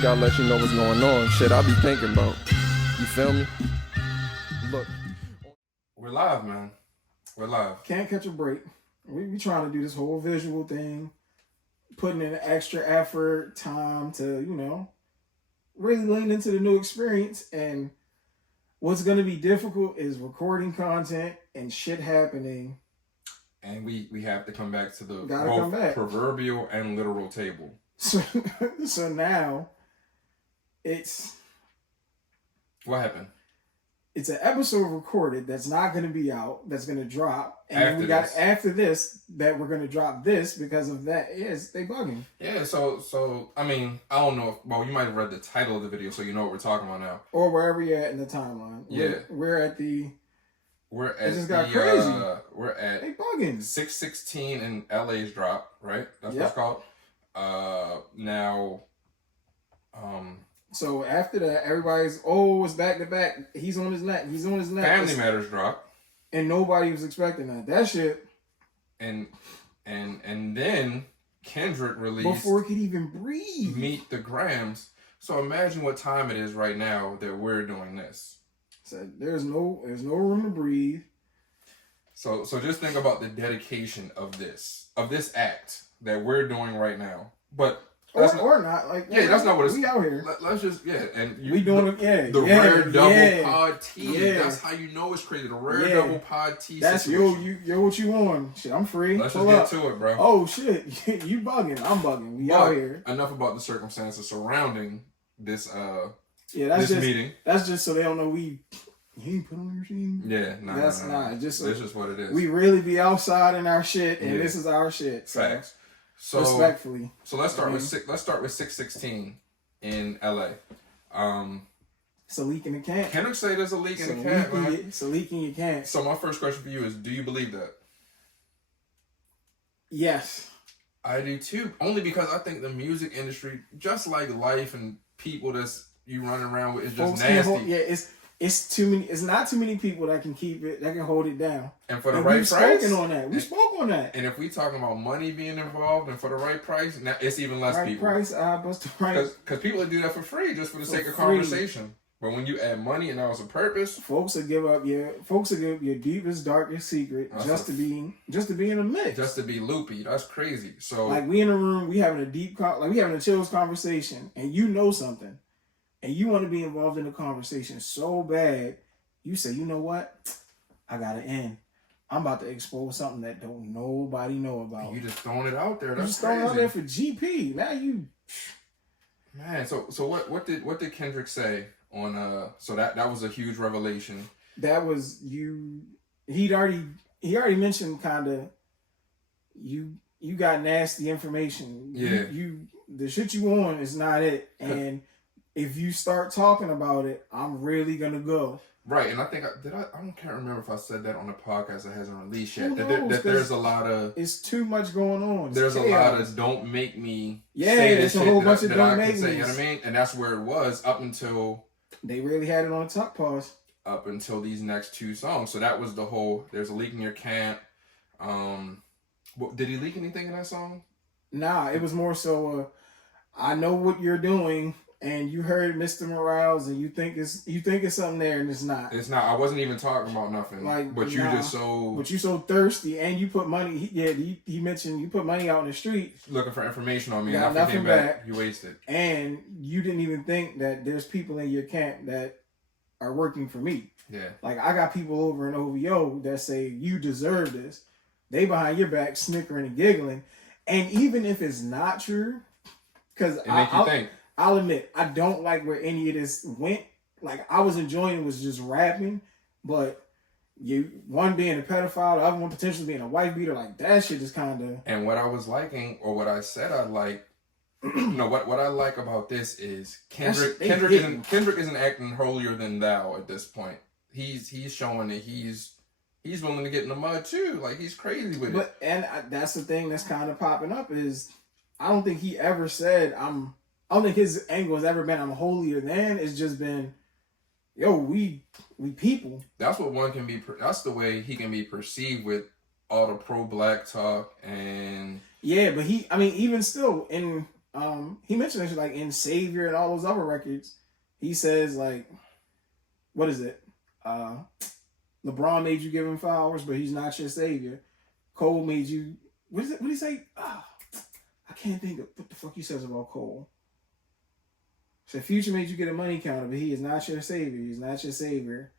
just gotta let you know what's going on. Shit, I be thinking about. You feel me? Look. We're live, man. We're live. Can't catch a break. We trying to do this whole visual thing, putting in extra effort, time to, really lean into the new experience. And what's going to be difficult is recording content and shit happening. And we have to come back to the proverbial and literal table. So now it's... What happened? It's an episode recorded that's not going to be out, that's going to drop. And after this, that we're going to drop this because of that. Yes, they bugging. Yeah, so I mean, I don't know. Well, you might have read the title of the video, so you know what we're talking about now. Or wherever you're at in the timeline. Yeah. We're at it just got crazy. We're at they bugging. 6:16 in LA's drop, right? That's what it's called. Now, So after that, everybody's, it's back to back. He's on his neck. Family Matters drop. And nobody was expecting that. That shit. And then Kendrick released before it could even breathe. Meet the Grams. So imagine what time it is right now that we're doing this. So there's no room to breathe. So just think about the dedication of this act that we're doing right now. But or not, like, that's not what it's. We out here. Let's just and we doing it. The rare double pod tea. Yeah. That's how you know it's crazy. The rare double pod tea. That's situation. Yo, what you on? Shit, I'm free. Let's just get to it, bro. Oh shit, you bugging? I'm bugging. We out here. Enough about the circumstances surrounding this. This meeting. That's just so they don't know you ain't put on your team. Yeah, that's not. Just this is what it is. We really be outside in our shit, and this is our shit. Facts. So respectfully. So let's start with 6:16 in LA. It's a leak in the can. Kendrick say there's a leak in the can, man. It's a leak in your can. So my first question for you is, do you believe that? Yes. I do too. Only because I think the music industry, just like life and people that's you running around with, is just nasty. It's too many. It's not too many people that can keep it, that can hold it down. And for the right price, we spoke on that. And if we talking about money being involved, and for the right price, now it's even less people. Because people would do that for free, just for the sake of conversation. But when you add money and that was a purpose, folks will give up your deepest, darkest secret just to be in a mix, just to be loopy. That's crazy. So like we in a room, we having a chills conversation, and you know something. And you want to be involved in the conversation so bad, you say, you know what? I gotta end. I'm about to expose something that don't nobody know about. And you just throwing it out there. That's just throwing it out there for GP. Now you, man. So what did Kendrick say on So that was a huge revelation. That was you. He already mentioned kind of you got nasty information. Yeah. The shit you on is not it, and if you start talking about it, I'm really gonna go. Right, and I think can't remember if I said that on the podcast that hasn't released yet. That there's a lot of... It's too much going on. There's a lot of don't make me say this shit. A whole bunch of don't make me. You know what I mean? And that's where it was up until... They really had it on top pause. Up until these next two songs. So that was the whole... There's a leak in your camp. Did he leak anything in that song? Nah, it was more so... I know what you're doing... And you heard Mr. Morales, and you think it's something there, and it's not. It's not. I wasn't even talking about nothing. But you so thirsty, and you put money. He mentioned you put money out in the street looking for information on me. Got and nothing came back. You wasted. And you didn't even think that there's people in your camp that are working for me. Yeah. Like I got people over in OVO that say you deserve this. They behind your back snickering and giggling, and even if it's not true, because you think. I'll admit, I don't like where any of this went. Like, I was enjoying it was just rapping, but one being a pedophile, the other one potentially being a wife beater, like, that shit is kind of... And what I was liking, or what I said I like, what I like about this is Kendrick isn't acting holier than thou at this point. He's showing that he's willing to get in the mud, too. Like, he's crazy with it. And that's the thing that's kind of popping up is, I don't think he ever said, I don't think his angle has ever been I'm holier than. It's just been, yo, we people. That's what one can be. That's the way he can be perceived with all the pro-black talk and... Yeah, but even still, in he mentioned this like in Savior and all those other records. He says like, what is it? LeBron made you give him flowers, but he's not your savior. Cole made you. What is it? What did he say? I can't think of what the fuck he says about Cole. So Future made you get a money counter, but he is not your savior. He's not your savior.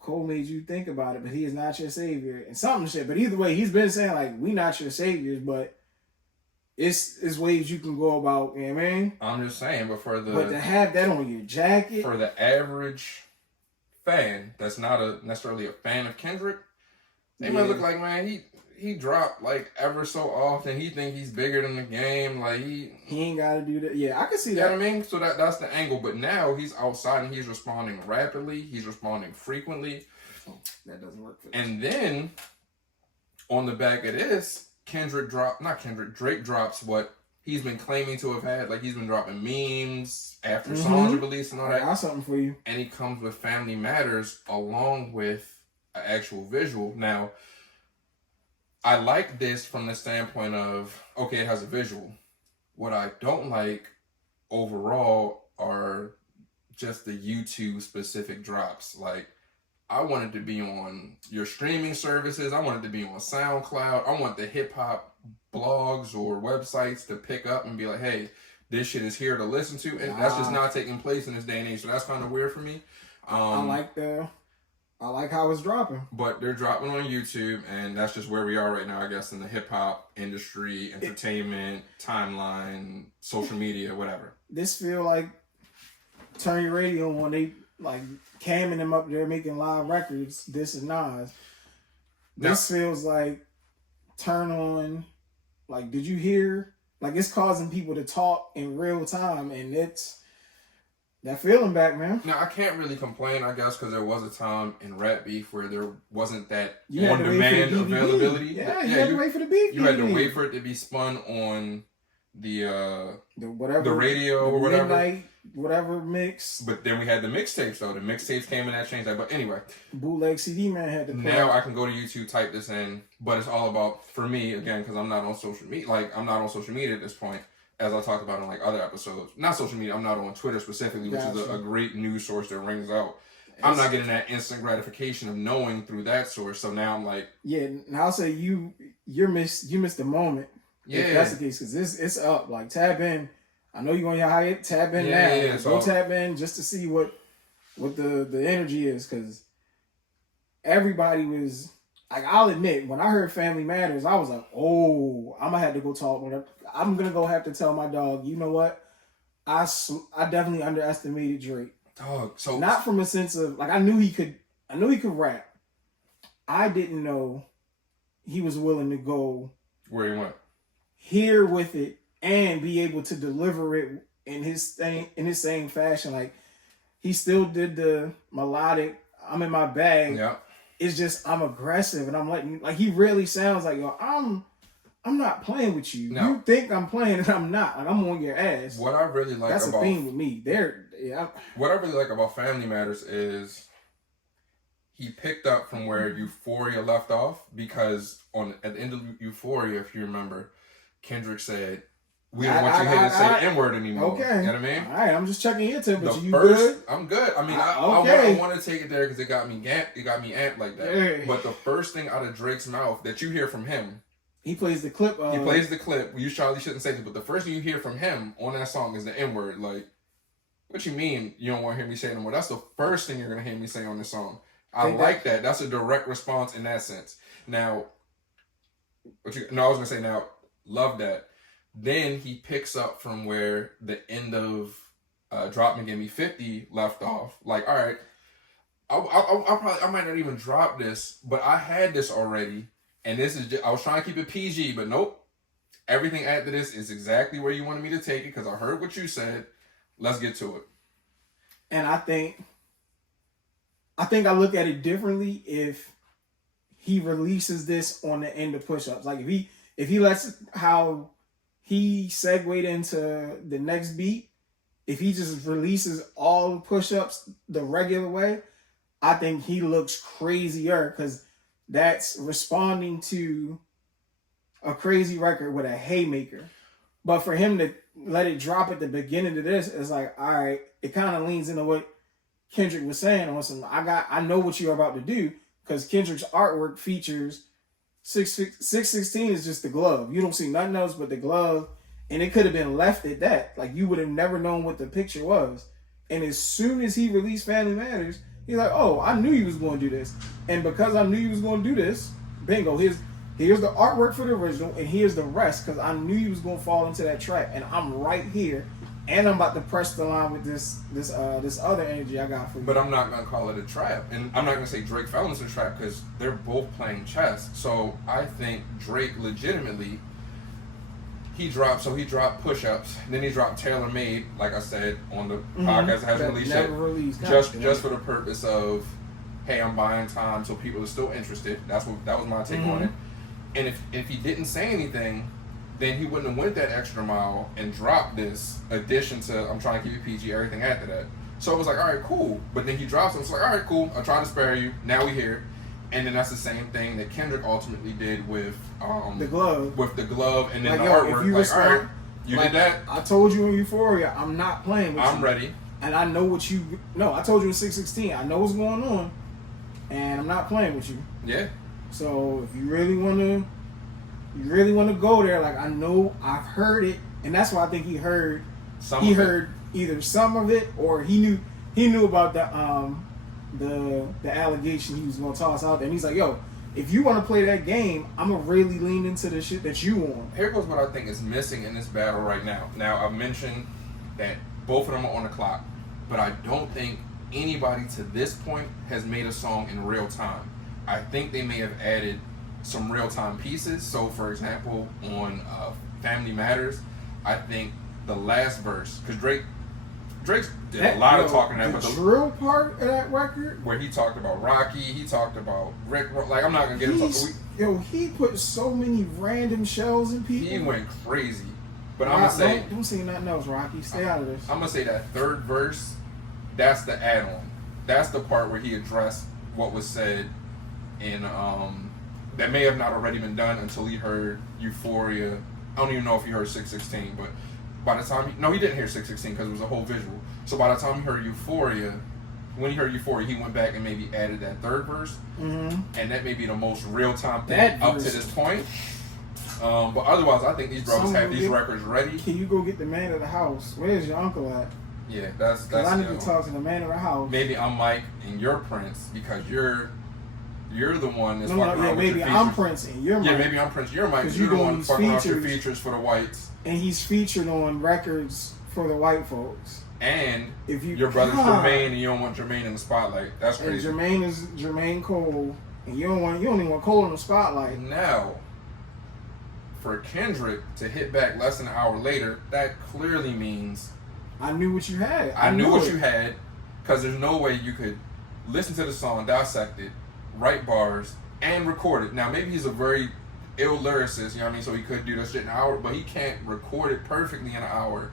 Cole made you think about it, but he is not your savior. And something shit. But either way, he's been saying like, we not your saviors, but it's ways you can go about, you know what I mean? I'm just saying, but to have that on your jacket. For the average fan that's not necessarily a fan of Kendrick, they might look like, man, he dropped like ever so often. He think he's bigger than the game. Like he ain't gotta do that. Yeah, I can see that. You know what I mean? So that's the angle. But now he's outside and he's responding rapidly. He's responding frequently. That doesn't work for this. And then on the back of this, Drake drops what he's been claiming to have had. Like he's been dropping memes after songs are released and all that. I got something for you. And he comes with Family Matters along with an actual visual. Now, I like this from the standpoint of, okay, it has a visual. What I don't like overall are just the YouTube specific drops. Like, I want it to be on your streaming services. I want it to be on SoundCloud. I want the hip hop blogs or websites to pick up and be like, hey, this shit is here to listen to. And that's just not taking place in this day and age. So that's kind of weird for me. I like how it's dropping. But they're dropping on YouTube, and that's just where we are right now, I guess, in the hip-hop industry, entertainment, timeline, social media, whatever. This feel like turn your radio on. They, like, camming them up there making live records. This is Nas. This feels like turn on, like, did you hear? Like, it's causing people to talk in real time, and it's that feeling back, man. Now, I can't really complain, I guess, because there was a time in rap beef where there wasn't that on-demand availability. Yeah, you had to wait for the beef. You had to wait for it to be spun on the radio or whatever. Midnight, whatever mix. But then we had the mixtapes, though. The mixtapes came and that changed that. But anyway. Bootleg CD man had to play. Now I can go to YouTube, type this in, but it's all about, for me, again, because I'm not on social media. Like, I'm not on social media at this point. As I talked about in like other episodes, not social media, I'm not on Twitter specifically, which is a great news source that rings out. I'm not getting that instant gratification of knowing through that source. So now I'm like, yeah. Now I'll say you missed the moment. Yeah, if that's the case, because it's up. Like tap in. I know you're on your high. Tap in now. Yeah, go tap in just to see what the energy is, because everybody was. Like, I'll admit, when I heard Family Matters, I was like, oh, I'm going to have to go talk with her. I'm going to go have to tell my dog, you know what? I definitely underestimated Drake. Dog, so... Not from a sense of, like, I knew he could rap. I didn't know he was willing to go... Where he went. Here with it and be able to deliver it in his same fashion. Like, he still did the melodic, I'm in my bag. Yeah. It's just I'm aggressive and I'm letting like he really sounds like, yo, I'm not playing with you. No. You think I'm playing and I'm not. Like I'm on your ass. What I really like that's a thing with me. What I really like about Family Matters is he picked up from where Euphoria left off, because at the end of Euphoria, if you remember, Kendrick said, we don't want you here to say N-word anymore. Okay. You know what I mean? All right, I'm just checking your temperature. You good? I'm good. I mean, I want to take it there because it got me amped like that. Yeah. But the first thing out of Drake's mouth that you hear from him, he plays the clip. He plays the clip. You probably shouldn't say this, but the first thing you hear from him on that song is the N-word. Like, what you mean you don't want to hear me say it no more? That's the first thing you're going to hear me say on this song. I like that. That's a direct response in that sense. Now, I was going to say now, love that. Then he picks up from where the end of Drop Me Give Me 50 left off. Like, all right, I might not even drop this, but I had this already, and this is I was trying to keep it PG, but nope. Everything after this is exactly where you wanted me to take it because I heard what you said. Let's get to it. And I think I look at it differently if he releases this on the end of push-ups. Like if he lets how he segued into the next beat, if he just releases all the push-ups the regular way, I think he looks crazier because that's responding to a crazy record with a haymaker. But for him to let it drop at the beginning of this, it's like, all right, it kind of leans into what Kendrick was saying on some. I know what you're about to do, because Kendrick's artwork features 616 is just the glove. You don't see nothing else but the glove, and it could have been left at that. Like, you would have never known what the picture was. And as soon as he released Family Matters, he's like, oh, I knew he was going to do this. And because I knew he was going to do this, bingo, here's the artwork for the original, and here's the rest, because I knew he was going to fall into that trap. And I'm right here, and I'm about to press the line with this other energy I got for you. But I'm not going to call it a trap. And I'm not going to say Drake fell into a trap, because they're both playing chess. So I think Drake legitimately, he dropped Push-Ups, then he dropped Tailor Made, like I said on the podcast, hasn't released yet, just for the purpose of, hey, I'm buying time so people are still interested. That was my take on it. And if he didn't say anything, then he wouldn't have went that extra mile and dropped this addition to I'm trying to keep it PG, everything after that. So it was like, all right, cool. But then he drops it. It's like, all right, cool. I tried to spare you. Now we here. And then that's the same thing that Kendrick ultimately did with the glove. With the glove and then like, the artwork. If you like, all right, you did that. I told you in Euphoria, I'm not playing with you. I'm ready. And I know what you... No, I told you in 616, I know what's going on. And I'm not playing with you. Yeah. So if you really want to go there, like, I know I've heard it. And that's why I think he heard either some of it, or he knew about the allegation he was going to toss out there. And he's like, yo, if you want to play that game, I'm going to really lean into the shit that you want. Here goes what I think is missing in this battle right now. Now, I've mentioned that both of them are on the clock, but I don't think anybody to this point has made a song in real time. I think they may have added some real time pieces. So, for example, on Family Matters, I think the last verse, because Drake did a lot of talking in that, the drill part of that record, where he talked about Rocky, he talked about Rick. Like, I'm not gonna get into he put so many random shells in people. He went crazy. But I'm gonna say, don't say nothing else, Rocky. Stay out of this. I'm gonna say that third verse, that's the add-on. That's the part where he addressed what was said in that may have not already been done until he heard Euphoria. I don't even know if he heard 616, but by the time he didn't hear 616 because it was a whole visual. So by the time he heard Euphoria, when he heard Euphoria, he went back and maybe added that third verse, and that may be the most real-time thing up to this point. But otherwise, I think these brothers have these records ready. Can you go get the man of the house? Where's your uncle at? Yeah, that's. I need to talk to the man of the house. Maybe I'm Mike and you're Prince, because you're the one that's fucking around with maybe your features. I'm Prince and you're Mike. Yeah, maybe I'm Prince, you're Mike, because you're the one fucking around with your features for the whites. And he's featured on records for the white folks. And if your brother's Jermaine and you don't want Jermaine in the spotlight, that's crazy. And Jermaine is Jermaine Cole, and you don't even want Cole in the spotlight. Now, for Kendrick to hit back less than an hour later, that clearly means I knew what you had. I knew what you had, because there's no way you could listen to the song, dissect it, write bars, and record it. Now, maybe he's a very ill lyricist, you know what I mean? So he could do that shit in an hour, but he can't record it perfectly in an hour,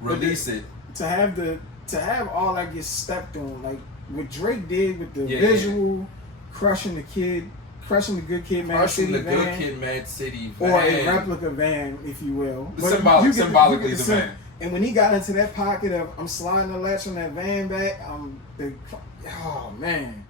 release it. To have all that get stepped on, like what Drake did with the visual, crushing the Good Kid, Mad City van, or a replica van, if you will. Symbolically the van. And when he got into that pocket of I'm sliding the latch on that van back, oh man,